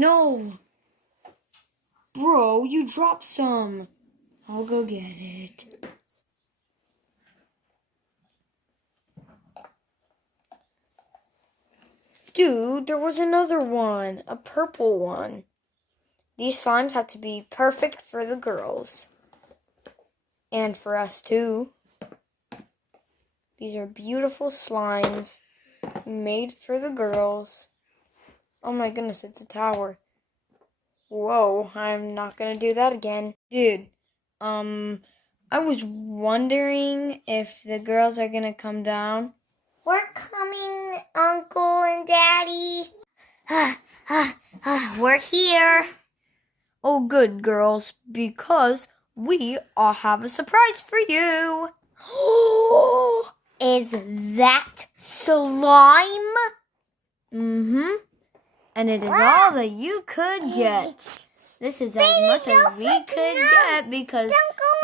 no. Bro, you dropped some. I'll go get it. Dude, there was another one. A purple one. These slimes have to be perfect for the girls. And for us too. These are beautiful slimes made for the girls. Oh my goodness, it's a tower. Whoa, I'm not gonna do that again. Dude, I was wondering if the girls are gonna come down. We're coming, Uncle and Daddy. We're here. Oh, good, girls, because we all have a surprise for you. Is that slime? Mm-hmm. And it is all that you could get. This is as much as we could get because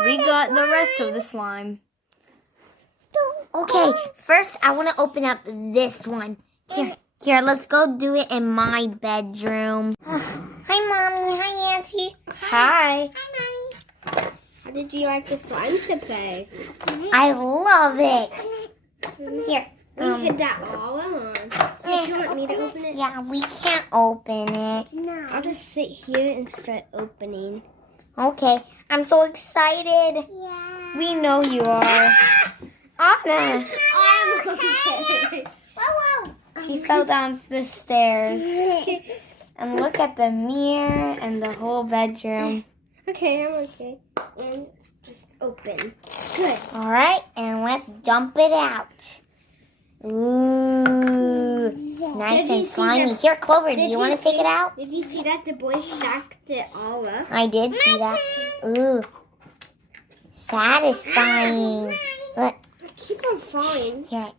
we got the rest of the slime. Okay, first I want to open up this one. Here, let's go do it in my bedroom. Hi, Mommy. Hi, Auntie. Hi. Hi, Mommy. How did you like the slime surprise? I love it. Here. We hid that all along. Do you want me to open it? Yeah, we can't open it. No. I'll just sit here and start opening. Okay, I'm so excited. Yeah. We know you are. Anna. I'm okay. Whoa. She fell down the stairs. And look at the mirror and the whole bedroom. Okay, I'm okay. And it's just open. Good. All right, and let's dump it out. Ooh, nice and slimy. Here, Clover, do you want to take it out? Did you see that the boys stacked it all up? I did see that. Ooh, satisfying. Look, Keep on falling. here.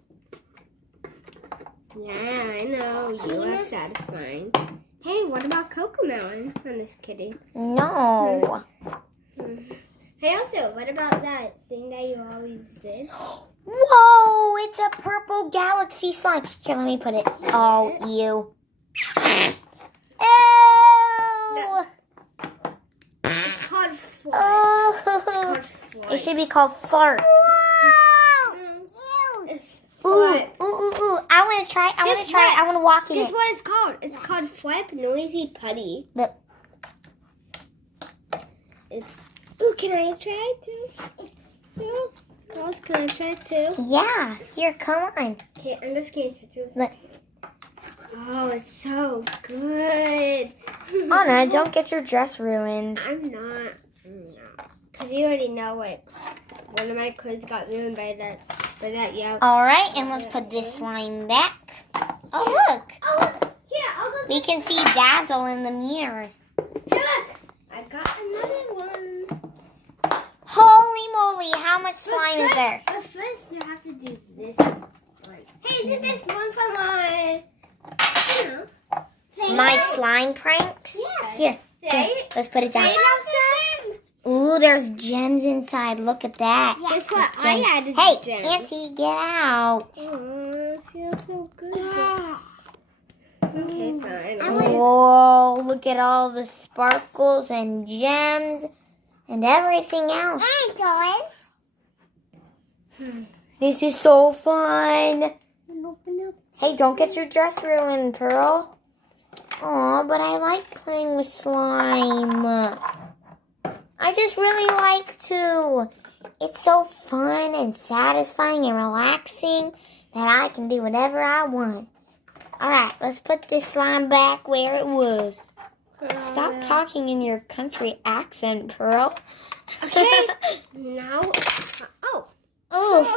Yeah, I know. You are satisfying. Hey, what about Cocomelon? I'm just kidding. No. Hey, also, what about that thing that you always did? Whoa, it's a purple galaxy slime. Here, let me put it. Oh, you. Ew. It's called Fly. Oh. It's called Fly. It should be called fart. It's Ooh, Flip. ooh. I want to try. I want Guess to try. what? I want to walk in Guess it. what it's called? It's called Flip Noisy Putty. Look. It's. Ooh, can I try it too? Girls, can I try it too? Yeah. Here, come on. Okay, I'm just going to touch it. Look. Oh, it's so good. Anna, don't get your dress ruined. I'm not. Because you already know what. One of my clothes got ruined by that yellow. All right, and let's put this slime back. Oh, look. Oh, here, I'll go. We can see Dazzle in the mirror. Here, look. I got another one. Holy moly, how much slime is there? But first, you have to do this one. Hey, isn't this one for my, My slime pranks? Yeah. Here, let's put it down. Ooh, there's gems inside. Look at that. Guess what? There's gems. I added Hey, gems. Auntie, get out. Oh, it feels so good. Okay, fine. Whoa, look at all the sparkles and gems and everything else. Hey, guys. This is so fun. Open up. Hey, don't get your dress ruined, Pearl. Aw, but I like playing with slime. I just really like to. It's so fun and satisfying and relaxing that I can do whatever I want. All right, let's put this slime back where it was. Stop talking in your country accent, Pearl. Okay. Now, Oof.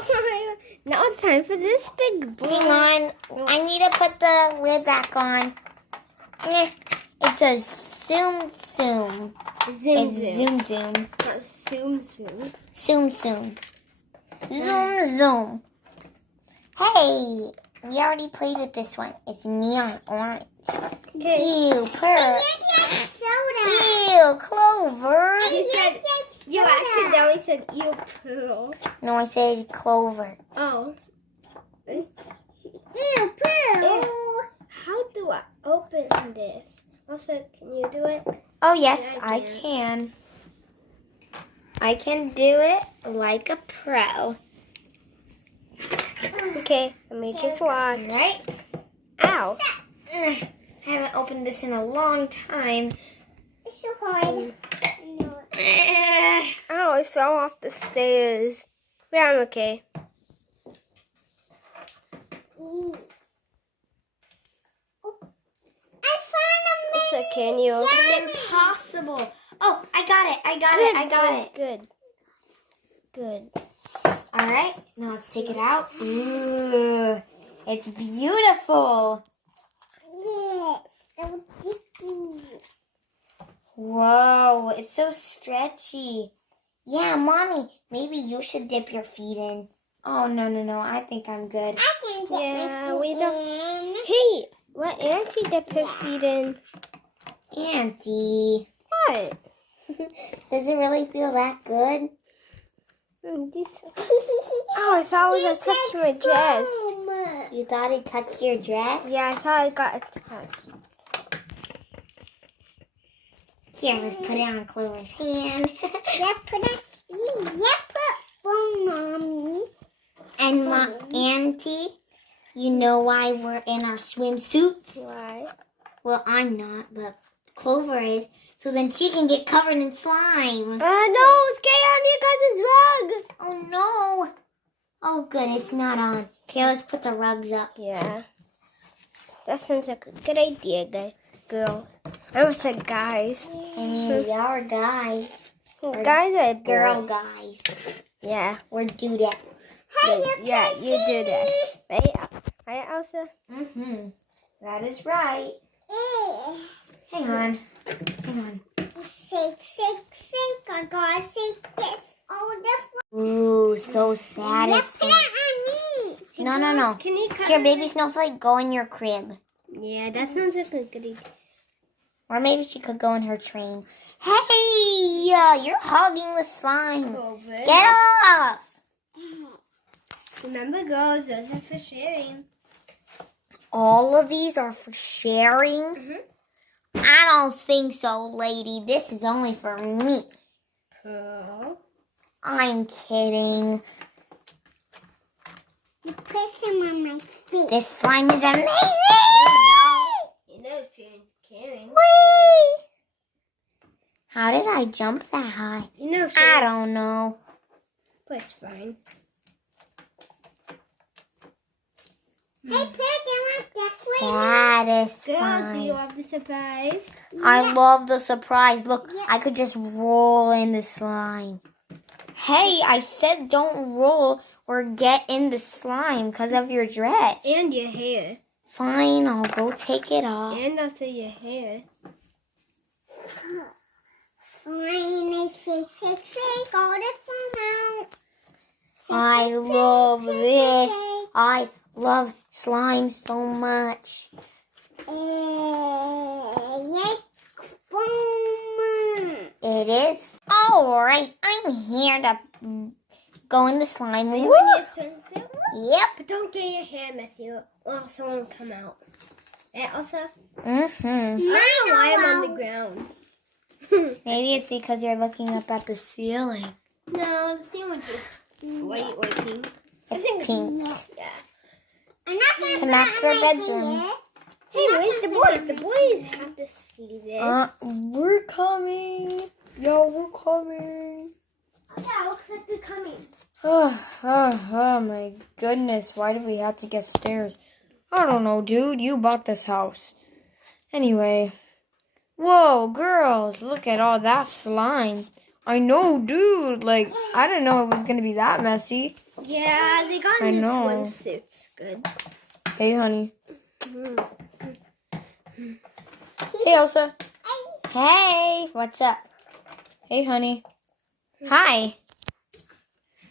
now it's time for this big boy. Hang on. I need to put the lid back on. It says zoom. Zoom, It's zoom. zoom. Not zoom, zoom. Zoom. Zoom. Hey, we already played with this one. It's neon orange. Okay. Ew, Pearl. Ew, Clover. You accidentally said ew, Pearl. No, I said Clover. Oh. Ew, Pearl. How do I open this? Also, can you do it? Oh, yes, Yeah, I can. I can do it like a pro. Okay, let me just watch. All right. Ow. I haven't opened this in a long time. It's so hard. Eh. Ow, I fell off the stairs. But I'm okay. It's okay, can you open it? Impossible. Oh, I got it. Good. Good. All right, now let's take it out. Ooh, it's beautiful. Yes, so sticky. Whoa, it's so stretchy. Yeah, Mommy, maybe you should dip your feet in. Oh, no, I think I'm good. Yeah, we don't. Hey, what Auntie dipped her feet in? Auntie, What? does it really feel that good? Oh, I thought it was a touch my dress. You thought it touched your dress? Yeah, I thought I got a touch. Here, let's put it on Chloe's hand. For Mommy. And Auntie, you know why we're in our swimsuits? Why? Well, I'm not, but Clover is. So then she can get covered in slime. No, it's getting on your cousin's rug. Oh, no. Oh, good, it's not on. Okay, let's put the rugs up. Yeah. That sounds like a good idea, girl. I almost said guys. I mean, we are guys. Guys are Girl guys. Yeah. We're dudettes. Yeah, you do that. Right, Elsa? Mm-hmm. That is right. Hang on. Shake. I gotta shake this. Ooh, so satisfying. No. Can you cut Here, baby Snowflake, go in your crib. Yeah, that sounds like a good idea. Or maybe she could go in her train. Hey, you're hogging the slime. Over. Get off! Remember, girls, those are for sharing. All of these are for sharing? Mhm. I don't think so, lady. This is only for me. Oh. I'm kidding. You put some on my feet. This slime is amazing! You know sharing's caring. Whee! How did I jump that high? You know I sharing. don't know. But it's fine. Hey, Pig, I want that Girls, do you Satisfying. love the surprise? I love the surprise. Look, I could just roll in the slime. Hey, I said don't roll or get in the slime because of your dress. And your hair. Fine, I'll go take it off. And also your hair. Fine, shake, all the fun out. I love this. I love slime so much. It is. All right, I'm here to go in the slime. Are you Woo! in your swimsuit? Yep. But don't get your hair messy or someone will come out. And also, Mm-hmm. I don't know why I'm on the ground. Maybe it's because you're looking up at the ceiling. No, the sandwich is white or pink. I think It's pink. Yeah. To match their bedroom. Hey, where's the boys? The boys have to see this. We're coming. Yo, we're coming. Yeah, looks like they're coming. Oh my goodness. Why did we have to get stairs? I don't know, dude. You bought this house. Anyway. Whoa, girls. Look at all that slime. I know, dude. Like, I didn't know it was going to be that messy. Yeah, they got I new know. swimsuits. Good. Hey, honey. Hey, Elsa. Hey, what's up? Hey, honey. Hi.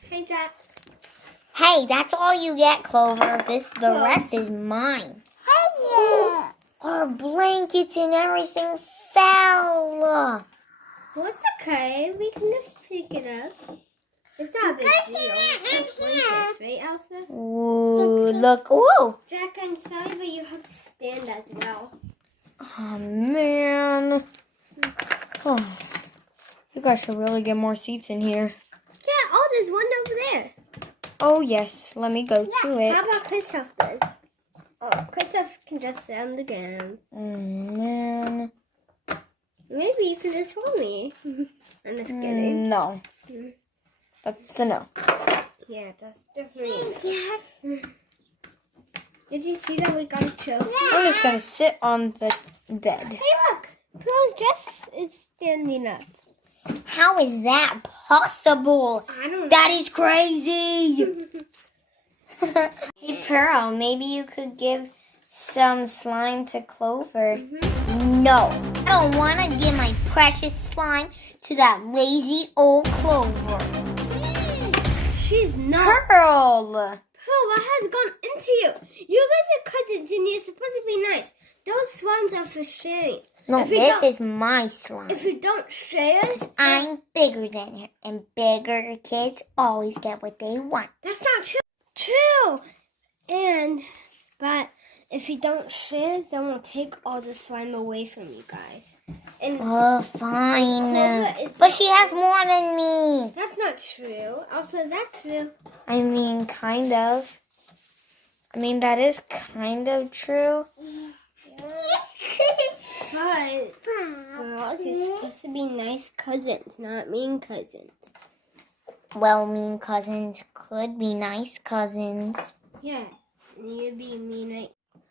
Hey, Jack. Hey, that's all you get, Clover. The rest is mine. Hey, Our blankets and everything fell. Well, it's okay. We can just pick it up. It's not a big deal. It's just blankets, right, Elsa? Ooh, look. Ooh. Jack, I'm sorry, but you have to stand as well. Oh, man. Oh. You guys should really get more seats in here. Yeah, oh, there's one over there. Oh, yes. Let me go to it. How about Christoph does? Oh, Christoph can just sit on the ground. Oh, man. Maybe you can just hold me. I'm just kidding. No. That's a no. Yeah, that's definitely a no. Did you see that we got a trophy? I'm just going to sit on the bed. Hey, look! Pearl's dress is standing up. How is that possible? I don't know. That is crazy. Hey, Pearl, maybe you could give some slime to Clover. No, I don't want to give my precious slime to that lazy old Clover. She's not. Pearl! Pearl, what has gone into you? You guys are cousins and you're supposed to be nice. Those slimes are for sharing. No, If you this don't- is my slime. If you don't share it, I'm bigger than her, and bigger kids always get what they want. that's not true. But if you don't share, then we'll take all the slime away from you guys. And Oh, fine. Clover is But she has more than me. that's not true. Also, is that true? I mean, kind of. I mean, that is kind of true. But girls, it's supposed to be nice cousins, not mean cousins. Well, mean cousins could be nice cousins. Yeah, you'd be mean.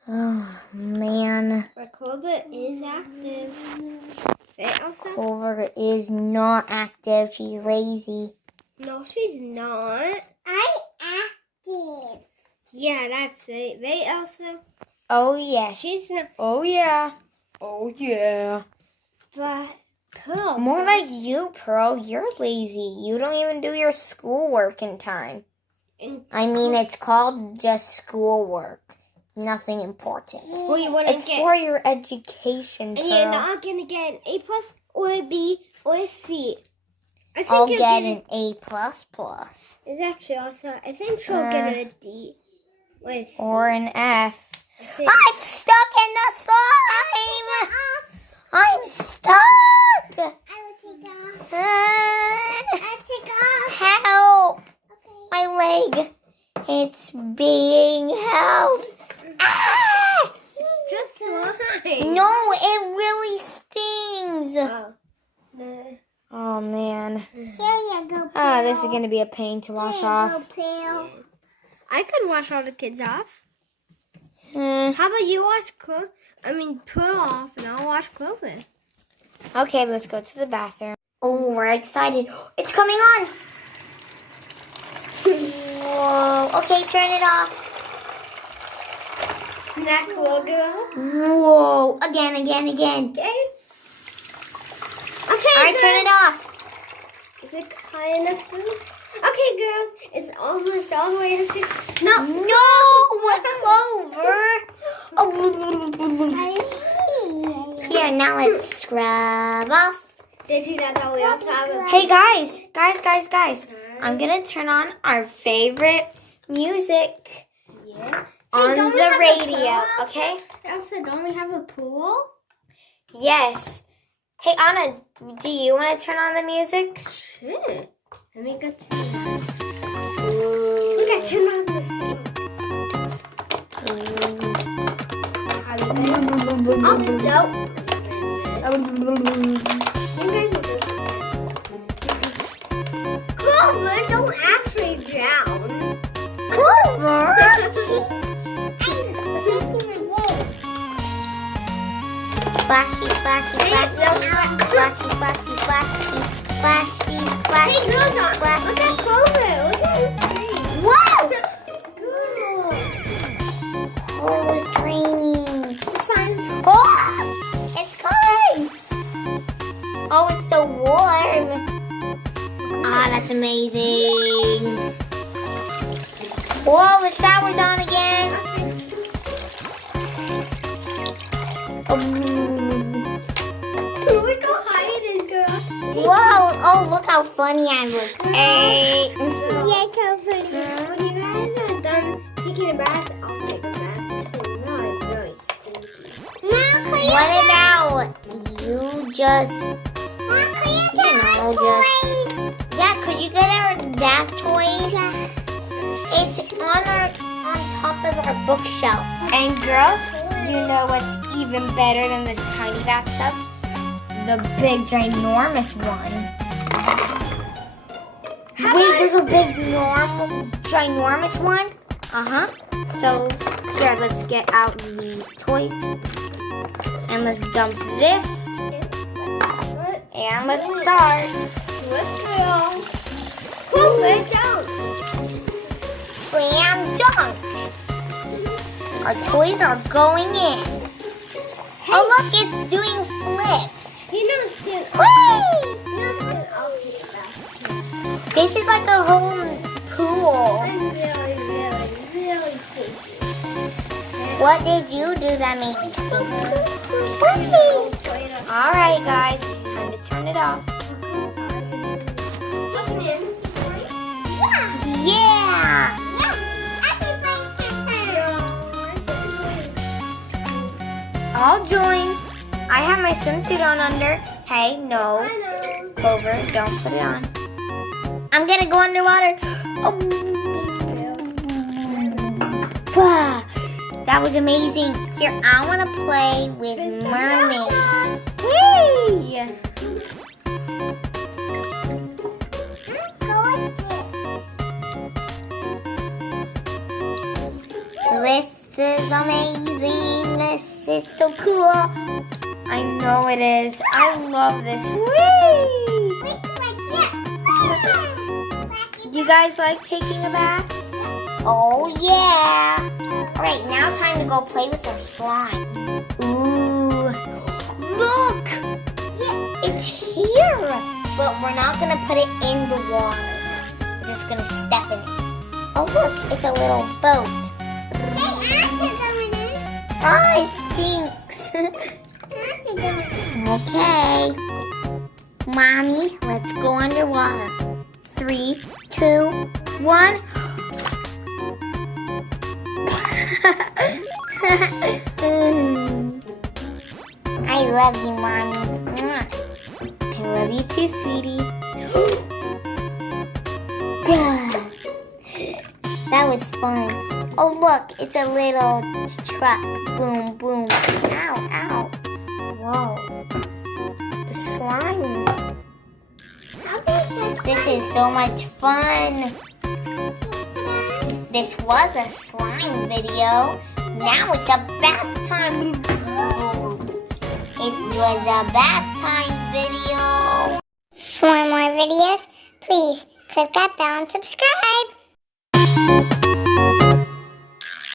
Oh, man. But Clover is active. Right, Elsa? Clover is not active. She's lazy. No, she's not. I'm active. Yeah, that's right. Right, Elsa? Oh, yes. She's not. Oh, yeah. Oh, yeah. But Pearl. More like you, Pearl. You're lazy. You don't even do your schoolwork in time. And I mean, it's called just schoolwork. Nothing important. well, you want to It's get. for your education, And Pearl. you're not gonna get an A plus or a B or a C. I think I'll you're get getting. an A++. plus. Is that true, Elsa? I think she'll get a D. Or a C. Or an F. I think- I'm stuck in the slime! I'm stuck! I will take off. Uh, I'll take off. help! My leg. It's being held. Ah! Just slime. No, it really stings. Oh. No. Oh, man. Here you go, Ah, this is going to be a pain to wash off. Yes. I could wash all the kids off. Hmm. How about you wash Pearl off and I'll wash Clover. Okay, let's go to the bathroom. Oh, we're excited. It's coming on. Whoa. Okay, turn it off. Snack logo. Whoa. Again. Okay. Okay, All right, girls. turn it off. Is it high enough, girls? Okay, girls. It's almost all the way to 6. No. Clover. Here, now let's scrub off. Did you know that we also have a... Hey, guys. I'm going to turn on our favorite music Yeah. on don't we the have a radio, pool, okay? Elsa, don't we have a pool? Yes. Hey, Anna, do you want to turn on the music? Sure. Let me go turn on. Look, I turned on the scene. Oh, no. Clover, don't actually drown. Clover. Splashy, splashy, splashy, splashy, splashy, splashy, splashy, Hey, girls, look splashy. at Clover. Look at his face. Whoa! Good. Oh, it's draining. It's fine. Oh, it's coming. Oh, it's so warm. Ah, that's amazing. Whoa, the shower's on again. Look how high it is, girl. Whoa, oh, look how funny I look. Hey. Yeah, Clover. When you guys are done taking a bath, I'll take a bath. It's really stinky. Now, What about you just, yeah, could you get our bath toys? It's on top of our bookshelf. And girls, you know what's even better than this tiny bathtub? The big, ginormous one. Wait, there's a big, ginormous one? Uh-huh. So, here, let's get out these toys. And let's dump this. And let's start. Let's go. Perfect out. Slam dunk. Our toys are going in. Oh, look, it's doing flips. You know, soon I'll take it back. This is like a whole pool. I'm really stinky. What did you do that made you stinky? All right, guys. Time to turn it off. Yeah. I'll join. I have my swimsuit on under. Hey, no. Clover, don't put it on. I'm gonna go underwater. Oh. Wow. That was amazing. Here, I want to play with mermaids. Hey! This is amazing. This is so cool. I know it is. I love this. Whee! You guys like taking a bath? Oh, yeah. All right, now time to go play with our slime. Ooh. Look! Yeah, it's here. But we're not going to put it in the water. We're just going to step in it. Oh, look, it's a little boat. Oh, it stinks. Okay. Mommy, let's go underwater. 3, 2, 1. I love you, Mommy. I love you too, sweetie. That was fun. Oh, look, it's a little truck. Boom, boom. Ow, ow. Whoa. The slime. This is so much fun. This was a slime video. Now it's a bath time. It was a bath time video. For more videos, please click that bell and subscribe.